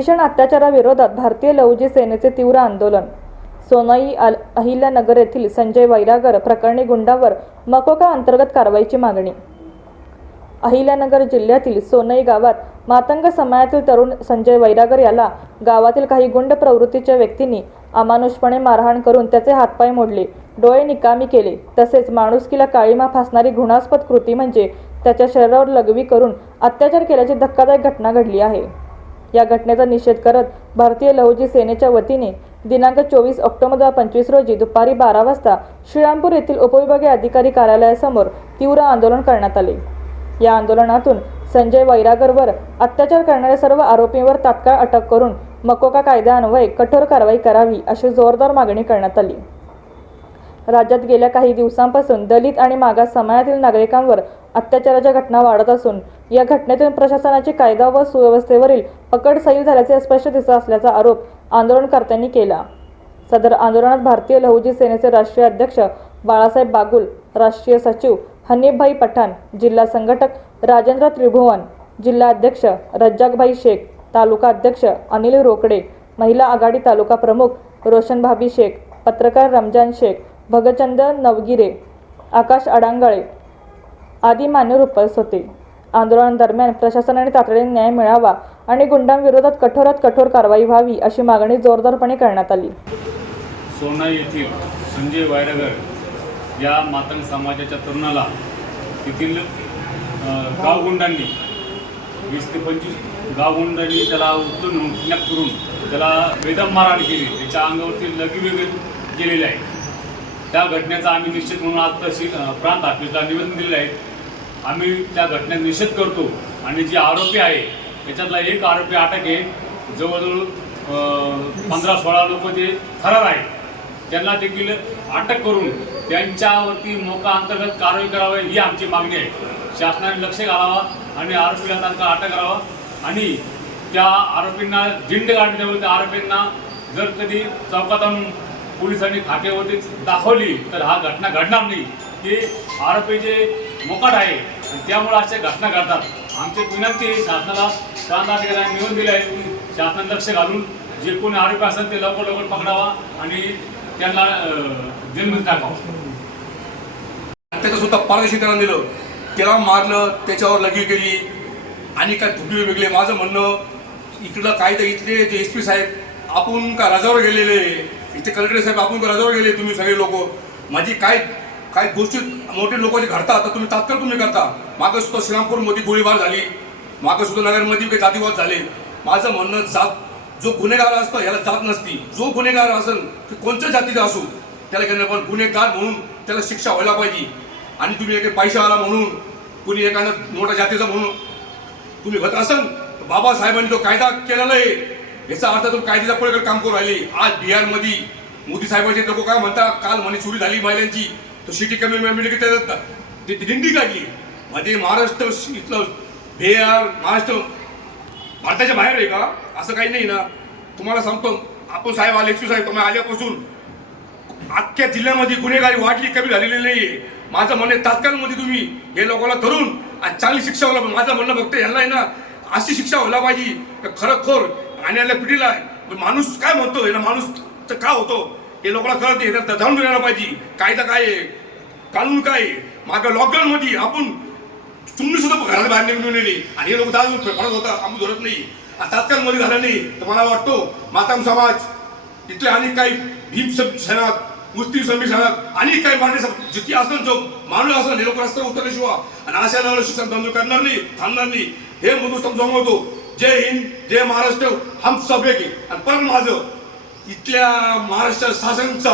भीषण अत्याचाराविरोधात भारतीय लहुजी सेनेचे तीव्र आंदोलन। सोनई अहिल्यानगर येथील संजय वैरागर प्रकरणी गुंडांवर मकोका अंतर्गत कारवाईची मागणी। अहिल्यानगर जिल्ह्यातील सोनई गावात मातंग समाजातील तरुण संजय वैरागर याला गावातील काही गुंड प्रवृत्तीच्या व्यक्तींनी अमानुषपणे मारहाण करून त्याचे हातपाय मोडले, डोळे निकामी केले। तसेच माणुसकीला काळीमा फासणारी घृणास्पद कृती म्हणजे त्याच्या शरीरावर लघवी करून अत्याचार केल्याची धक्कादायक घटना घडली आहे। या घटनेचा निषेध करत भारतीय लहुजी सेनेच्या वतीने दिनांक 24 ऑक्टोबर 2025 रोजी दुपारी 12 वाजता श्रीरामपूर येथील उपविभागीय अधिकारी कार्यालयासमोर तीव्र आंदोलन करण्यात आले। या आंदोलनातून संजय वैरागरवर अत्याचार करणाऱ्या सर्व आरोपींवर तात्काळ अटक करून मकोका कायद्यान्वये कठोर कारवाई करावी अशी जोरदार मागणी करण्यात आली। राज्यात गेल्या काही दिवसांपासून दलित आणि मागास समाजातील नागरिकांवर अत्याचाराच्या घटना वाढत असून या घटनेतून प्रशासनाची कायदा व सुव्यवस्थेवरील पकड सैल झाल्याचे स्पष्ट दिसत असल्याचा आरोप आंदोलनकर्त्यांनी केला। सदर आंदोलनात भारतीय लहुजी सेनेचे राष्ट्रीय अध्यक्ष बाळासाहेब बागुल, राष्ट्रीय सचिव हनीफभाई पठाण, जिल्हा संघटक राजेंद्र त्रिभुवन, जिल्हा अध्यक्ष रज्जाकभाई शेख, तालुका अध्यक्ष अनिल रोकडे, महिला आघाडी तालुका प्रमुख रोशनभाभी शेख, पत्रकार रमजान शेख, भगचंद नवगिरे, आकाश अडांगळे आदी मान्यवर उपस्थित होते। आंदोलनादरम्यान प्रशासनाने तातडीने न्याय मिळावा आणि गुंडांविरोधात कठोरात कठोर कारवाई व्हावी अशी मागणी जोरदारपणे करण्यात आली। सोनई येथील संजय वैरागर या मातंग समाजाच्या तरुणाला तेथील गावगुंडांनी 20 ते 25 गावगुंडांनी त्याला उचलून किडनॅप करून त्याला बेदम मारहाण केली, त्याच्या अंगावरती लघवी केलेली आहे। त्या घटनेचा आम्ही निश्चित म्हणून आज प्रांत ऑफिसला निवेदन दिलेलं आहे। आम्ही त्या घटनेचा निषेध करतो आणि जे आरोपी आहे त्याच्यातला एक आरोपी अटक आहे, जवळजवळ 15-16 लोक ते फरार आहेत, त्यांना देखील अटक करून त्यांच्यावरती मोका अंतर्गत कारवाई करावी ही आमची मागणी आहे। शासनाने लक्ष घालावा आणि आरोपीला तात्काळ अटक करावा आणि त्या आरोपींना झिंड काढण्यावर त्या आरोपींना जर कधी चौकातून पोलिसांनी खाक्यावरती दाखवली तर हा घटना घडणार नाही, की आरोपी जे मोकाट आहे आणि त्यामुळे अशा घटना घडतात। आमची विनंती आहे शासनाला, प्रांताधिकाऱ्यांनी निवेदन दिलं आहे की शासनाने लक्ष घालून जे कोणी आरोपी असेल ते लवकर पकडावा आणि त्यांना जेलमध्ये टाकावं। त्याचं सुद्धा पारदर्शकता दिलं, त्याला मारलं, त्याच्यावर लघवी केली आणि काय थुकले वेगळे। माझं म्हणणं इकडलं काय तर इथले जे SP साहेब आपण का रजावर गेलेले, इथे कलेक्टर साहेब आपण का रजावर गेले, तुम्ही सगळे लोक माझी काय गोष्टी मोठे लोक जे घडतात तर तुम्ही तात्काळ तुम्ही करता। मागं सुद्धा श्रीरामपूरमध्ये गोळीबार झाली, मागं सुद्धा नगरमध्ये काही जातीवाद झाले। माझं म्हणणं जात जो गुन्हेगार असतो याला जात नसती, जो गुन्हेगार असेल की कोणत्या जातीचा असो त्याला घेणं, पण गुन्हेगार म्हणून त्याला शिक्षा व्हायला पाहिजे। आणि तुम्ही एक पैशावाला म्हणून कुणी एखादा मोठ्या जातीचा म्हणून तुम्ही होत असाल, बाबासाहेबांनी जो कायदा केलेला आहे याचा अर्थ तुम्ही कायद्याच्या पलीकडे काम करू राहिले। आज बिहारमध्ये मोदी साहेबांचे लोक काय म्हणतात, काल म्हणे चोरी झाली महिलांची तर सिटी कमी दिंडी काढली मध्ये। महाराष्ट्र इथलं बिहार महाराष्ट्र भारताच्या बाहेर आहे का? असं काही नाही ना। तुम्हाला सांगतो आपण साहेब आले, SP साहेब तुम्ही आल्यापासून अख्ख्या जिल्ह्यामध्ये गुन्हेगारी वाढली, कमी झालेली नाही आहे। माझं म्हणणं तात्काळमध्ये तुम्ही हे लोकांना धरून चांगली शिक्षा व्हायला, माझं म्हणणं फक्त यांना आहे ना अशी शिक्षा व्हायला पाहिजे खरंखोर आणण्याला पिढीला माणूस काय म्हणतो याला माणूस तर का होतो हे लोकांना कळत नाही, जाणून घ्यायला पाहिजे कायदा काय आहे, कानून काय आहे। मागं लॉकडाऊनमध्ये आपण तुम्ही सुद्धा घराला बाहेर निघून नेली आणि हे लोक दारू फडत होता, आम्ही धरत नाही। तात्काळमध्ये झालं नाही तर मला वाटतो मातंग समाज इथले अनेक काही भीम सेनात, मुस्लिम संमेलनात अनेक काही मान्य जिथे असेल जो माणूस असेल हे लोक रस्त्यावर उतरल्याशिवाय आणि अशा लेवल शिक्षण बंद करणार नाही, थांबणार नाही हे मुद्दे समजावतो। जय हिंद, जय महाराष्ट्र, हम सब एक। आणि परत माझं इथल्या महाराष्ट्र शासनाचा